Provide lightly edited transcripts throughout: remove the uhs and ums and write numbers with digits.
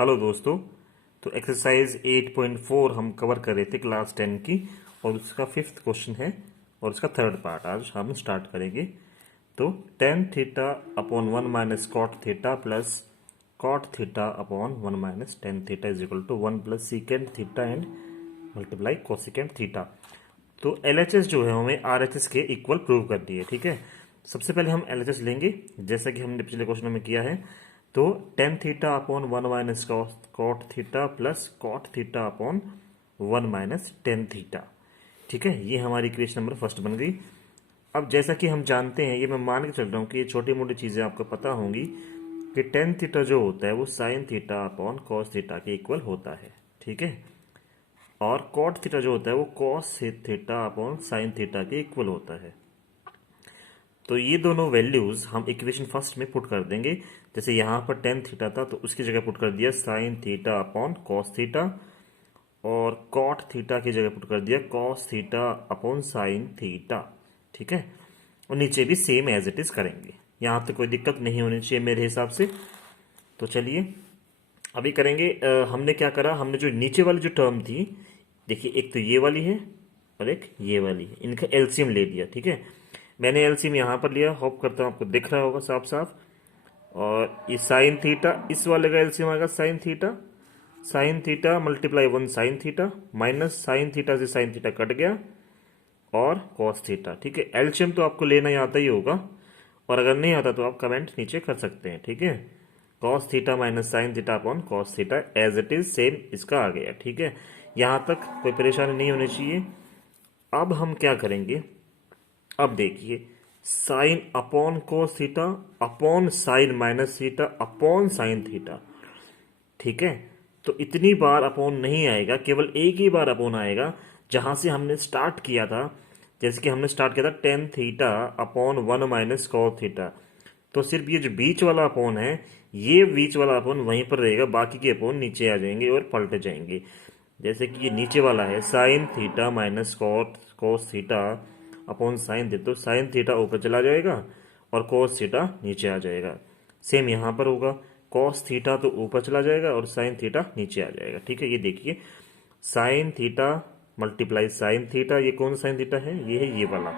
Hello दोस्तों। तो exercise 8.4 हम कवर कर रहे थे क्लास 10 की, और उसका फिफ्थ क्वेश्चन है और उसका थर्ड पार्ट आज हम स्टार्ट करेंगे। तो tan theta upon 1 - cot theta plus cot theta upon 1 - tan theta is equal to 1 + secant theta and multiply cosecant theta. तो LHS जो है हमें RHS के इक्वल प्रूव कर दिए। ठीक है, सबसे पहले हम LHS लेंगे जैसा कि हमने पिछले क्वेश्चन में किया है। तो tan theta upon 1 - cot theta plus cot theta upon 1 - tan theta. ठीक है, ये हमारी इक्वेशन नंबर फर्स्ट बन गई। अब जैसा कि हम जानते हैं, ये मैं मान के चल रहा हूँ कि ये छोटी मोटी चीज़ें आपको पता होंगी कि टेन थीटा जो होता है वो sign theta upon cos theta के इक्वल होता है। ठीक है, और कॉट थीटा जो होता है वो cos theta upon sine theta के इक्वल होता है। तो ये दोनों वैल्यूज हम इक्वेशन फर्स्ट में पुट कर देंगे। जैसे यहाँ पर टेन थीटा था तो उसकी जगह पुट कर दिया sign theta upon cos theta, और कॉट थीटा की जगह पुट कर दिया cos theta upon sine theta. ठीक है, और नीचे भी सेम एज इट इज करेंगे। यहाँ तो कोई दिक्कत नहीं होनी चाहिए मेरे हिसाब से। तो चलिए अभी करेंगे। हमने क्या करा, हमने जो नीचे वाली जो टर्म थी, देखिए एक तो ये वाली है और एक ये वाली है, इनका एलसीएम ले लिया। ठीक है, मैंने एलसीएम यहाँ पर लिया, होप करता हूँ आपको दिख रहा होगा साफ साफ। और ये साइन थीटा, इस वाले का एलसीएम आएगा sine theta multiply 1 sin theta minus sine theta से साइन थीटा कट गया और कॉस थीटा। ठीक है, एलसीएम तो आपको लेना ही आता ही होगा, और अगर नहीं आता तो आप कमेंट नीचे कर सकते हैं। ठीक है, cos theta minus sine theta upon cos theta as it is same इसका आ गया। ठीक है, यहाँ तक कोई परेशानी नहीं होनी चाहिए। अब हम क्या करेंगे, अब देखिए sine upon cos theta upon sine minus theta upon sine theta. ठीक है, तो इतनी बार अपॉन नहीं आएगा, केवल एक ही बार अपॉन आएगा जहां से हमने स्टार्ट किया था। जैसे कि हमने स्टार्ट किया था ten theta upon 1 - cos theta. तो सिर्फ ये जो बीच वाला अपॉन है, ये बीच वाला अपॉन वहीं पर रहेगा, बाकी के अपॉन नीचे आ जाएंगे और पलट जाएंगे। जैसे कि ये नीचे वाला है sine theta minus cos theta upon sine theta, तो साइन थीटा ऊपर चला जाएगा और कॉस थीटा नीचे आ जाएगा। सेम यहाँ पर होगा, कॉस थीटा तो ऊपर चला जाएगा और साइन थीटा नीचे आ जाएगा। ठीक है, ये देखिए sine theta multiply sine theta, ये कौन सा साइन थीटा है, ये है ये वाला,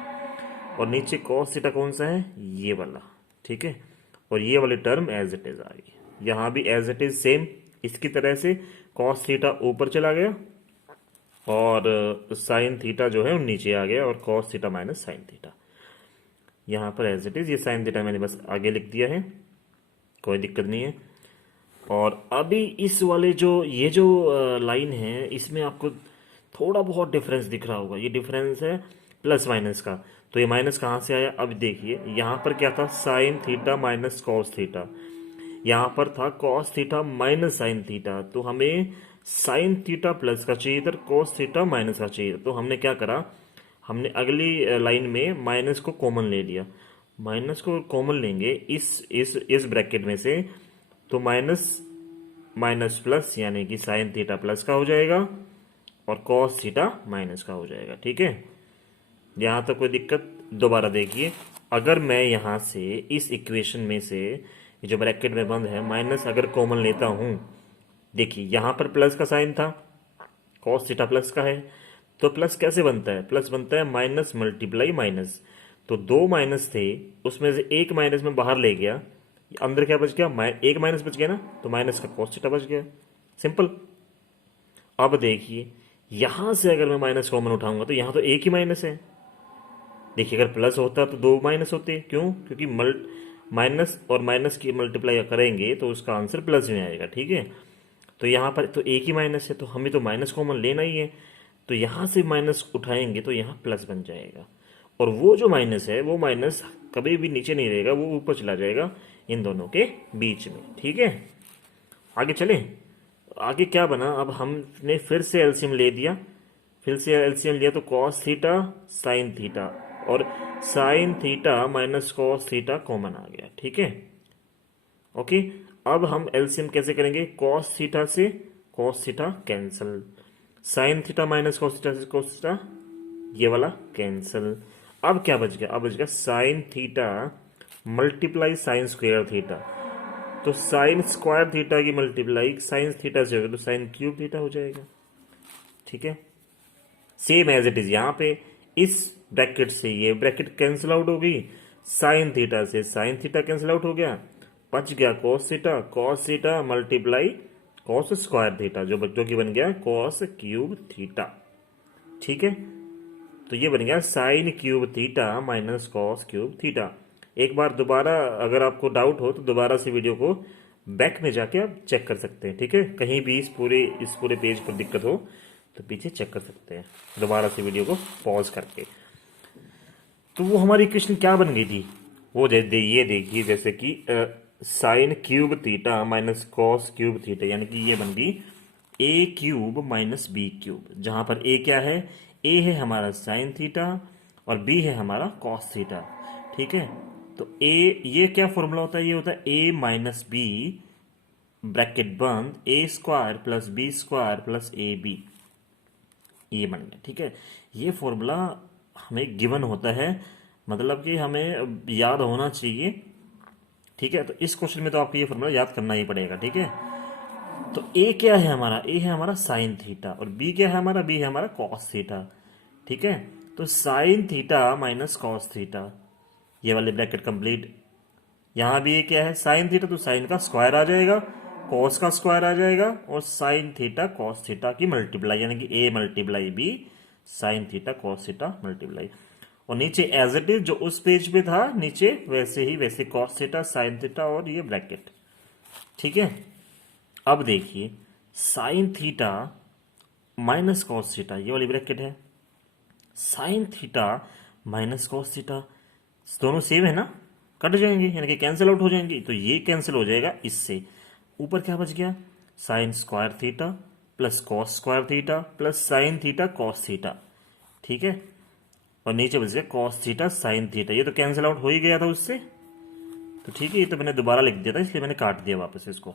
और नीचे कॉस थीटा कौन सा है, ये वाला। ठीक है, और ये वाली टर्म एज इट इज आ गई, यहाँ भी एज इट इज सेम इसकी तरह से कॉस थीटा ऊपर चला गया और साइन थीटा जो है वो नीचे आ गया, और cos theta minus sine theta यहाँ पर एज इट इज। ये साइन थीटा मैंने बस आगे लिख दिया है, कोई दिक्कत नहीं है। और अभी इस वाले जो ये जो लाइन है, इसमें आपको थोड़ा बहुत डिफरेंस दिख रहा होगा। ये डिफरेंस है प्लस माइनस का। तो ये माइनस कहाँ से आया, अब देखिए यहाँ पर क्या था sign theta minus cos theta, यहाँ पर था cos theta minus sine theta. तो हमें साइन थीटा प्लस का चाहिए था, कॉस थीटा माइनस का चाहिए था। तो हमने क्या करा, हमने अगली लाइन में माइनस को कॉमन ले लिया। माइनस को कॉमन लेंगे इस ब्रैकेट में से, तो माइनस माइनस प्लस यानी कि साइन थीटा प्लस का हो जाएगा और कॉस थीटा माइनस का हो जाएगा। ठीक है, यहाँ तक कोई दिक्कत। दोबारा देखिए, अगर मैं यहाँ से इस इक्वेशन में से ये जो ब्रैकेट में बंद है माइनस अगर कॉमन लेता हूँ, देखिए यहाँ पर प्लस का साइन था, कॉस थीटा प्लस का है, तो प्लस कैसे बनता है, प्लस बनता है माइनस मल्टीप्लाई माइनस। तो दो माइनस थे, उसमें से एक माइनस में बाहर ले गया, अंदर क्या बच गया, एक माइनस बच गया ना, तो माइनस का कॉस थीटा बच गया, सिंपल। अब देखिए यहां से अगर मैं माइनस कॉमन उठाऊंगा तो यहां तो एक ही माइनस है। देखिए अगर प्लस होता तो दो माइनस होते, क्यों, क्योंकि माइनस और माइनस की मल्टीप्लाई करेंगे तो उसका आंसर प्लस में आएगा। ठीक है, तो यहाँ पर तो एक ही माइनस है, तो हमें तो माइनस कॉमन लेना ही है। तो यहाँ से माइनस उठाएंगे तो यहाँ प्लस बन जाएगा, और वो जो माइनस है वो माइनस कभी भी नीचे नहीं रहेगा, वो ऊपर चला जाएगा इन दोनों के बीच में। ठीक है, आगे चलें। आगे क्या बना, अब हमने फिर से एलसीएम ले दिया, फिर से एलसीएम लिया तो कॉस थीटा साइन थीटा, और sine theta minus cos theta common आ गया। ठीक है, ओके। अब हम एलसीएम कैसे करेंगे, कॉस थीटा से cos theta cancel, sine theta minus cos theta से कॉस थीटा ये वाला कैंसिल। अब क्या बच गया, अब बच गया sine theta multiply sine square theta. तो साइन स्क्वायर थीटा की मल्टीप्लाई साइन थीटा से होगा तो साइन क्यूब थीटा हो जाएगा। ठीक है, सेम एज इट इज यहाँ पे इस ब्रैकेट से ये ब्रैकेट कैंसिल आउट हो गई, साइन थीटा से साइन थीटा कैंसिल आउट हो गया, बच गया cos theta multiply cos square theta जो कि बन गया कॉस क्यूब थीटा। ठीक है, तो ये बन गया sine cube theta minus cos cube theta. एक बार दोबारा अगर आपको डाउट हो तो दोबारा से वीडियो को बैक में जाके आप चेक कर सकते हैं। ठीक है, कहीं भी इस पूरे पेज पर दिक्कत हो तो पीछे चेक कर सकते हैं दोबारा से वीडियो को पॉज करके। तो वो हमारी इक्वेशन क्या बन गई थी, वो ये देखिए जैसे कि sine cube theta minus cos cube theta, यानी कि ये बन गई ए क्यूब माइनस बी क्यूब, जहां पर ए क्या है, ए है हमारा साइन थीटा और बी है हमारा कॉस थीटा। ठीक है, तो ए ये क्या फॉर्मूला होता है, ये होता है ए माइनस बी ब्रैकेट बंद A square plus B square plus A B, ये बन गया। ठीक है, ये फॉर्मूला हमें गिवन होता है, मतलब कि हमें याद होना चाहिए। ठीक है, तो इस क्वेश्चन में तो आपको ये फॉर्मूला याद करना ही पड़ेगा। ठीक है, तो ए क्या है हमारा, ए है हमारा साइन थीटा और बी क्या है हमारा, बी है हमारा कॉस थीटा। ठीक है, तो sine theta minus cos theta, ये वाले ब्रैकेट कंप्लीट। यहां भी ये क्या है साइन थीटा, तो साइन का स्क्वायर आ जाएगा, कॉस का स्क्वायर आ जाएगा और साइन थीटा कॉस थीटा की मल्टीप्लाई, यानी कि A multiply B sine theta cos theta multiply, और नीचे एज इट इज जो उस पेज पे था नीचे वैसे ही वैसे कॉस थीटा साइन थीटा और ये ब्रैकेट। ठीक है, अब देखिए sign theta minus cos theta, ये वाली ब्रैकेट है, sine theta minus cos theta, दोनों सेम है ना, कट जाएंगे यानी कि कैंसिल आउट हो जाएंगे, तो ये कैंसिल हो जाएगा इससे। ऊपर क्या बच गया, sine square theta plus cos square theta plus sine theta cos theta. ठीक है, और नीचे बच गया कॉस थीटा साइन थीटा, ये तो कैंसिल आउट हो ही गया था उससे। तो ठीक है, ये तो मैंने दोबारा लिख दिया था इसलिए मैंने काट दिया वापस इसको।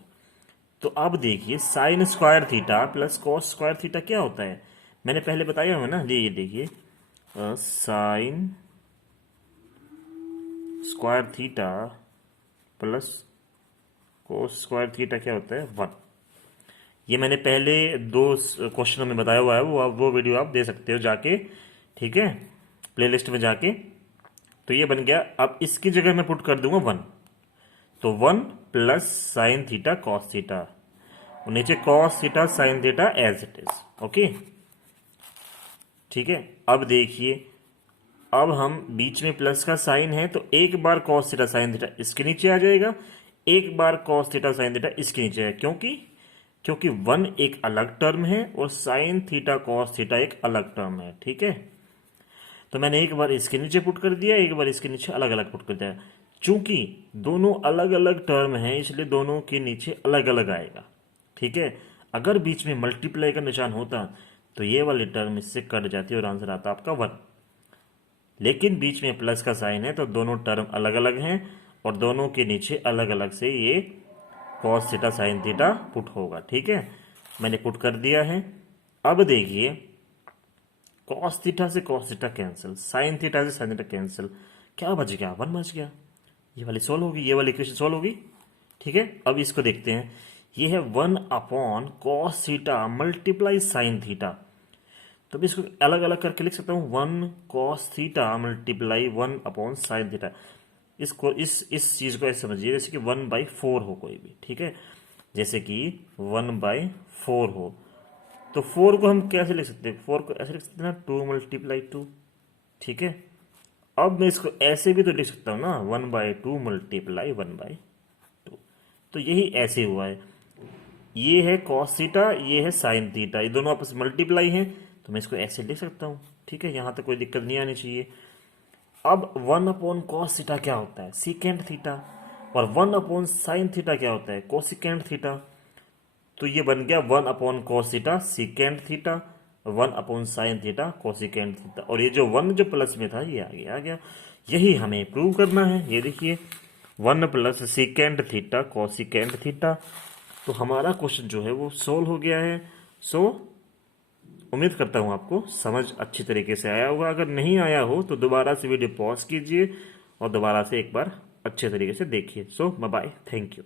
तो अब देखिए sine square theta plus cos square theta क्या होता है, मैंने पहले बताया हुआ ना, ये देखिए sine square theta plus cos square theta क्या होता है 1। ये मैंने पहले 2 क्वेश्चनों में बताया हुआ है, वो वीडियो आप दे सकते हो जाके। ठीक है, प्लेलिस्ट में जाके। तो ये बन गया, अब इसकी जगह मैं पुट कर दूंगा 1, तो 1 plus sine theta cos theta और नीचे cos theta sine theta as it is. Okay, ठीक है, अब देखिए अब हम बीच में प्लस का साइन है तो एक बार कॉस थीटा साइन थीटा इसके नीचे आ जाएगा, एक बार कॉस थीटा साइन थीटा इसके नीचे है, क्योंकि 1 एक अलग टर्म है और साइन थीटा कॉस थीटा एक अलग टर्म है। ठीक है, तो मैंने एक बार इसके नीचे पुट कर दिया, एक बार इसके नीचे अलग अलग पुट कर दिया। चूंकि दोनों अलग अलग टर्म है इसलिए दोनों के नीचे अलग अलग आएगा। ठीक है, अगर बीच में मल्टीप्लाई का निशान होता तो ये वाली टर्म इससे कट जाती और आंसर आता आपका 1, लेकिन बीच में प्लस का साइन है तो दोनों टर्म अलग अलग हैं और दोनों के नीचे अलग अलग से ये cos theta sine theta put होगा। ठीक है, मैंने पुट कर दिया है। अब देखिए कॉस थीटा से cos theta cancel, sine theta से साइन थीटा कैंसिल, क्या बच गया 1 बच गया, ये वाली सॉल्व होगी, ये वाली इक्वेशन सॉल्व होगी। ठीक है, अब इसको देखते हैं, ये है 1 upon cos theta multiply sign theta, तो इसको अलग अलग करके लिख सकता हूँ 1 cos theta multiply 1 upon sine theta. इसको इस चीज को ऐसे समझिए जैसे कि 1/4 हो कोई भी। ठीक है, जैसे कि 1/4 हो तो 4 को हम कैसे लिख सकते हैं, 4 को ऐसे लिख सकते हैं ना 2 मल्टीप्लाई 2। ठीक है, अब मैं इसको ऐसे भी तो लिख सकता हूँ ना 1/2 मल्टीप्लाई 1/2, तो यही ऐसे हुआ है, ये है कॉस थीटा ये है साइन थीटा, ये दोनों आपस में मल्टीप्लाई हैं तो मैं इसको ऐसे लिख सकता हूँ। ठीक है, यहां तक कोई दिक्कत नहीं आनी चाहिए। अब 1 अपॉन कॉस थीटा क्या होता है, सीकेंड थीटा, और 1 अपॉन साइन थीटा क्या होता है, कोसिकेंड थीटा। तो ये बन गया 1 upon cos theta secant theta, 1 upon sine theta cosecant theta, और ये जो 1 जो प्लस में था ये आगे आ गया। यही हमें प्रूव करना है। ये देखिए 1 plus secant theta cosecant theta, तो हमारा क्वेश्चन जो है वो सोल्व हो गया है। सो उम्मीद करता हूँ आपको समझ अच्छी तरीके से आया होगा। अगर नहीं आया हो तो दोबारा से वीडियो पॉज कीजिए और दोबारा से एक बार अच्छे तरीके से देखिए। सो बाय बाय, थैंक यू।